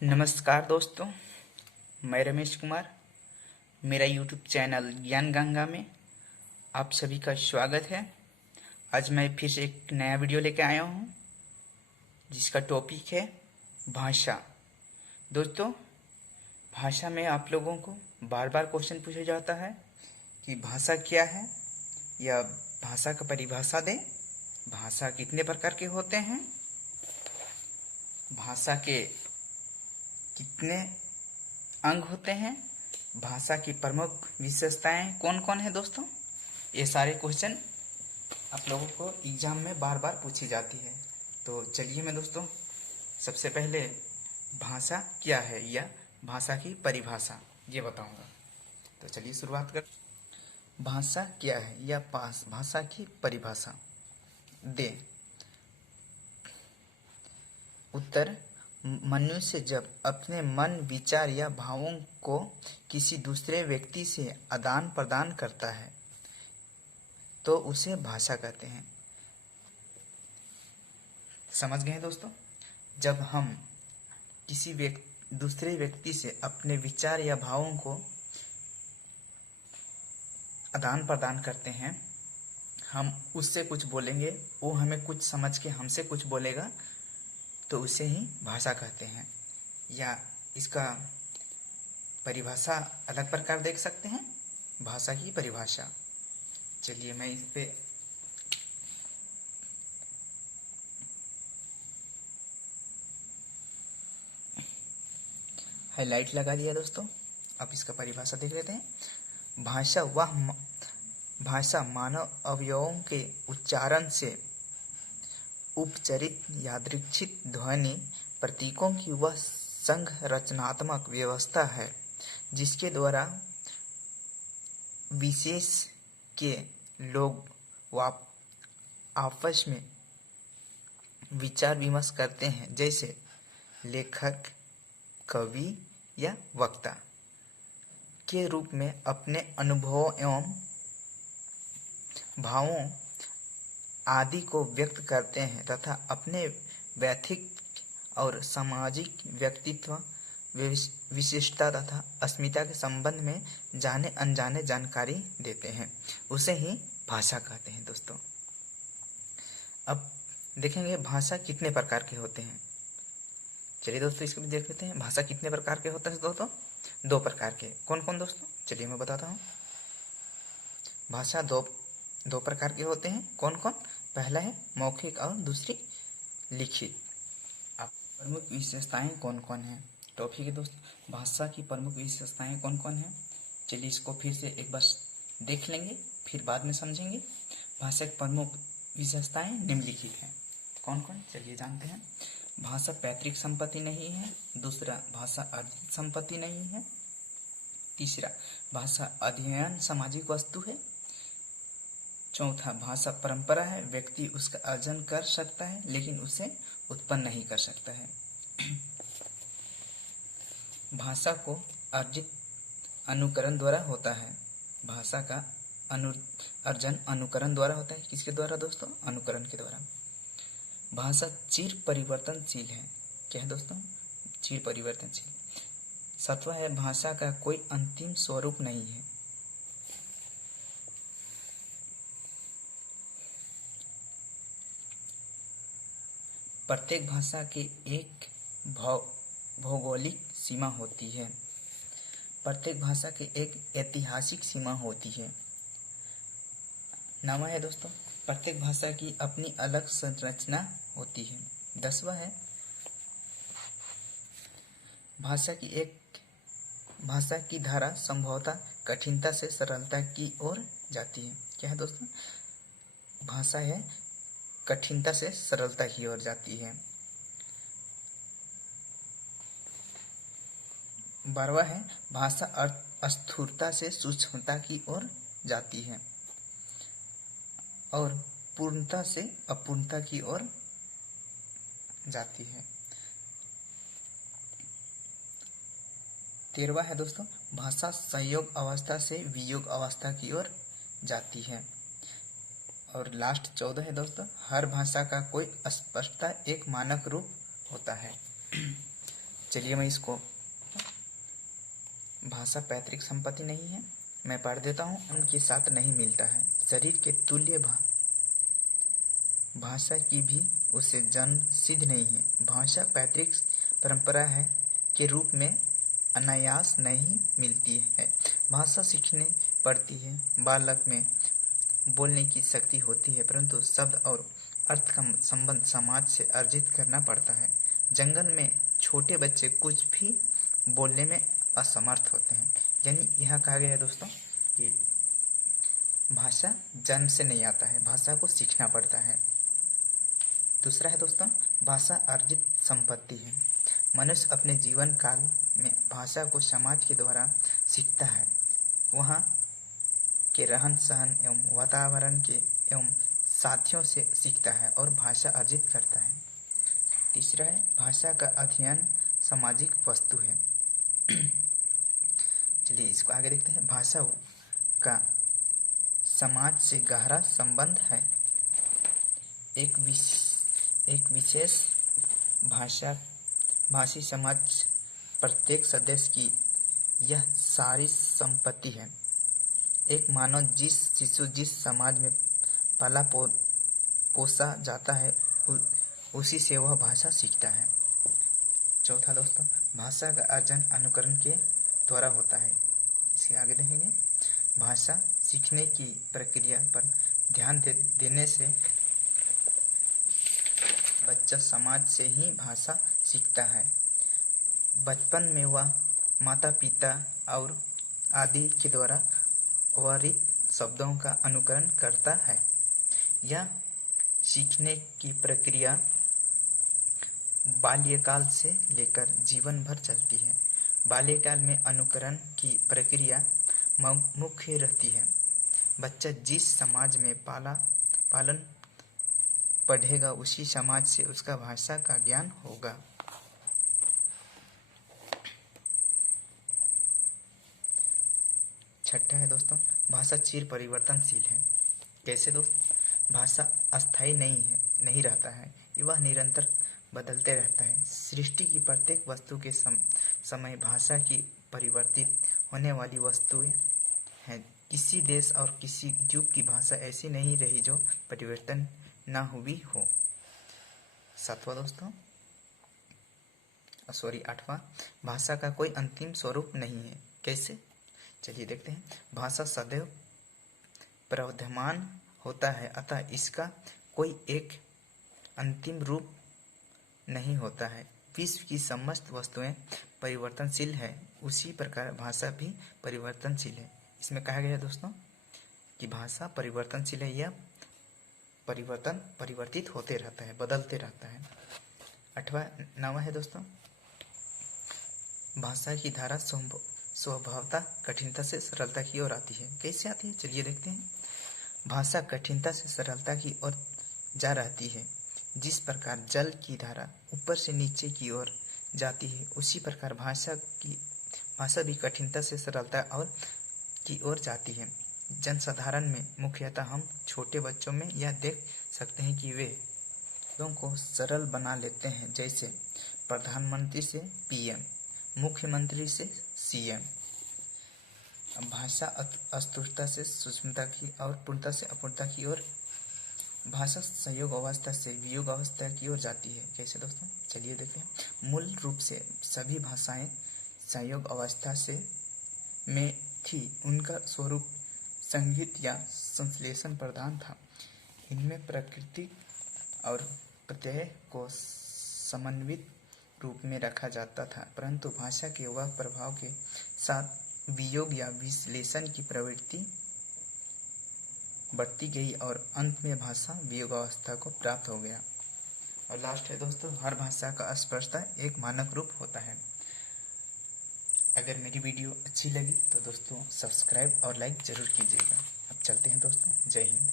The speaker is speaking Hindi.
नमस्कार दोस्तों, मैं रमेश कुमार। मेरा यूट्यूब चैनल ज्ञान गंगा में आप सभी का स्वागत है। आज मैं फिर से एक नया वीडियो लेकर आया हूँ जिसका टॉपिक है भाषा। दोस्तों, भाषा में आप लोगों को बार बार क्वेश्चन पूछा जाता है कि भाषा क्या है या भाषा का परिभाषा दें। भाषा कितने प्रकार के होते हैं, भाषा के कितने अंग होते हैं, भाषा की प्रमुख विशेषताएं कौन कौन है। दोस्तों, ये सारे क्वेश्चन आप लोगों को एग्जाम में बार बार पूछी जाती है। तो चलिए मैं दोस्तों सबसे पहले भाषा क्या है या भाषा की परिभाषा ये बताऊंगा। तो चलिए शुरुआत कर। भाषा क्या है या भाषा की परिभाषा दे। उत्तर: मनुष्य जब अपने मन, विचार या भावों को किसी दूसरे व्यक्ति से आदान प्रदान करता है तो उसे भाषा कहते हैं। समझ गए दोस्तों? जब हम किसी दूसरे व्यक्ति से अपने विचार या भावों को आदान प्रदान करते हैं, हम उससे कुछ बोलेंगे, वो हमें कुछ समझ के हमसे कुछ बोलेगा, तो उसे ही भाषा कहते हैं। या इसका परिभाषा अलग प्रकार देख सकते हैं, भाषा की परिभाषा। चलिए मैं इस पे हाईलाइट लगा दिया दोस्तों। अब इसका परिभाषा देख लेते हैं। भाषा मानव अवयवों के उच्चारण से उपचरित यादृच्छिक ध्वनि प्रतीकों की वह संघ रचनात्मक व्यवस्था है जिसके द्वारा विशेष के लोग आपस में विचार विमर्श करते हैं, जैसे लेखक, कवि या वक्ता के रूप में अपने अनुभवों एवं भावों आदि को व्यक्त करते हैं तथा अपने वैयक्तिक और सामाजिक व्यक्तित्व, विशिष्टता तथा अस्मिता के संबंध में जाने अनजाने जानकारी देते हैं, उसे ही भाषा कहते हैं। दोस्तों, अब देखेंगे भाषा कितने प्रकार के होते हैं। चलिए दोस्तों इसको भी देख लेते हैं। भाषा कितने प्रकार के होते हैं दोस्तों? दो प्रकार के। कौन कौन दोस्तों? चलिए मैं बताता हूँ। भाषा दो प्रकार के होते हैं। कौन कौन? पहला है मौखिक और दूसरी लिखित। अब प्रमुख विशेषताएं कौन कौन है टॉपिक है दोस्तों? भाषा की प्रमुख विशेषताएं कौन कौन है? चलिए इसको फिर से एक बार देख लेंगे, फिर बाद में समझेंगे। भाषा की प्रमुख विशेषताएं निम्नलिखित हैं। कौन कौन? चलिए जानते हैं। भाषा पैतृक संपत्ति नहीं है। दूसरा, भाषा अर्जित संपत्ति नहीं है। तीसरा, भाषा अध्ययन सामाजिक वस्तु है। चौथा, भाषा परंपरा है, व्यक्ति उसका अर्जन कर सकता है लेकिन उसे उत्पन्न नहीं कर सकता है। भाषा को अर्जित अनुकरण द्वारा होता है। भाषा का अर्जन अनुकरण द्वारा होता है। किसके द्वारा दोस्तों? अनुकरण के द्वारा। भाषा चिर परिवर्तनशील है। क्या है दोस्तों? चिर परिवर्तनशील। सातवां है, भाषा का कोई अंतिम स्वरूप नहीं है। प्रत्येक भाषा की एक भौगोलिक सीमा होती है। प्रत्येक भाषा की एक ऐतिहासिक सीमा होती है। नौवां है दोस्तों, प्रत्येक भाषा की अपनी अलग संरचना होती है। 10वां है, भाषा की धारा संभवतः कठिनता से सरलता की ओर जाती है। क्या है दोस्तों? भाषा है कठिनता से सरलता की ओर जाती है। 12वां है, भाषा स्थूलता से सूक्ष्मता की ओर जाती है और पूर्णता से अपूर्णता की ओर जाती है। 13वां है दोस्तों, भाषा संयोग अवस्था से वियोग अवस्था की ओर जाती है। और लास्ट 14 है दोस्तों, हर भाषा का कोई स्पष्टता एक मानक रूप होता है। चलिए मैं इसको, भाषा पैतृक संपत्ति नहीं है, मैं पढ़ देता हूँ। उनके साथ नहीं मिलता है, शरीर के तुल्य भाषा की भी उसे जन्म सिद्ध नहीं है। भाषा पैतृक परंपरा है के रूप में अनायास नहीं मिलती है। भाषा सीखने पड़ती है। बालक में बोलने की शक्ति होती है, परंतु शब्द और अर्थ का संबंध समाज से अर्जित करना पड़ता है। जंगल में छोटे बच्चे कुछ भी बोलने में असमर्थ होते हैं। यानी यह कहा गया है दोस्तों कि भाषा जन्म से नहीं आता है, भाषा को सीखना पड़ता है। दूसरा है दोस्तों, भाषा अर्जित संपत्ति है। मनुष्य अपने जीवन काल में भाषा को समाज के द्वारा सीखता है, वहाँ के रहन सहन एवं वातावरण के एवं साथियों से सीखता है और भाषा अर्जित करता है। तीसरा है, भाषा का अध्ययन सामाजिक वस्तु है। चलिए इसको आगे देखते हैं। भाषा का समाज से गहरा संबंध है। एक विशेष भाषी समाज प्रत्येक सदस्य की यह सारी संपत्ति है। एक मानव शिशु जिस समाज में पाला पोसा जाता है उसी से वह भाषा सीखता है। चौथा दोस्तों, भाषा का अर्जन अनुकरण के द्वारा होता है। इसके आगे देखेंगे। भाषा सीखने की प्रक्रिया पर ध्यान देने से बच्चा समाज से ही भाषा सीखता है। बचपन में वह माता पिता और आदि के द्वारा वारित शब्दों का अनुकरण करता है। यह सीखने की प्रक्रिया बाल्यकाल से लेकर जीवन भर चलती है। बाल्यकाल में अनुकरण की प्रक्रिया मुख्य रहती है। बच्चा जिस समाज में पालन पढ़ेगा उसी समाज से उसका भाषा का ज्ञान होगा। छठा है दोस्तों, भाषा चिर परिवर्तनशील है। कैसे दोस्तों? भाषा अस्थायी नहीं रहता है, वह निरंतर बदलते रहता है। सृष्टि की प्रत्येक वस्तु के समय भाषा की परिवर्तित होने वाली वस्तुएं हैं। किसी देश और किसी युग की भाषा ऐसी नहीं रही जो परिवर्तन ना हुई हो। आठवां, भाषा का कोई अंतिम स्वरूप नहीं है। कैसे? चलिए देखते हैं। भाषा सदैव प्रवर्धमान होता है, अतः इसका कोई एक अंतिम रूप नहीं होता है। विश्व की समस्त वस्तुएं परिवर्तनशील है, उसी प्रकार भाषा भी परिवर्तनशील है। इसमें कहा गया है दोस्तों कि भाषा परिवर्तनशील है, यह परिवर्तित होते रहता है, बदलते रहता है। नवा है दोस्तों, भाषा की धारा स्वभावतः कठिनता से सरलता की ओर आती है। कैसे आती है? चलिए देखते हैं। भाषा कठिनता से सरलता की ओर जा रहती है। जिस प्रकार जल की धारा ऊपर से नीचे की ओर जाती है, उसी प्रकार भाषा भी कठिनता से सरलता की ओर जाती है। जनसाधारण में मुख्यतः हम छोटे बच्चों में यह देख सकते हैं कि वे शब्दों को सरल बना लेते हैं, जैसे प्रधानमंत्री से पीएम, मुख्यमंत्री से सीएम। भाषा अस्थूलता से सूक्ष्मता की और पूर्णता से अपूर्णता की ओर, भाषा संयोग अवस्था से वियोग अवस्था की ओर जाती है। कैसे दोस्तों? चलिए देखते हैं। मूल रूप से सभी भाषाएं संयोग अवस्था से में थी। उनका स्वरूप संगीत या संश्लेषण प्रधान था। इनमें प्रकृति और प्रत्यय को समन्वित रूप में रखा जाता था, परंतु भाषा के वह प्रभाव के साथ वियोग या विश्लेषण की प्रवृत्ति बढ़ती गई और अंत में भाषा वियोग अवस्था को प्राप्त हो गया। और लास्ट है दोस्तों, हर भाषा का स्पष्टता एक मानक रूप होता है। अगर मेरी वीडियो अच्छी लगी तो दोस्तों सब्सक्राइब और लाइक जरूर कीजिएगा। अब चलते हैं दोस्तों, जय हिंद।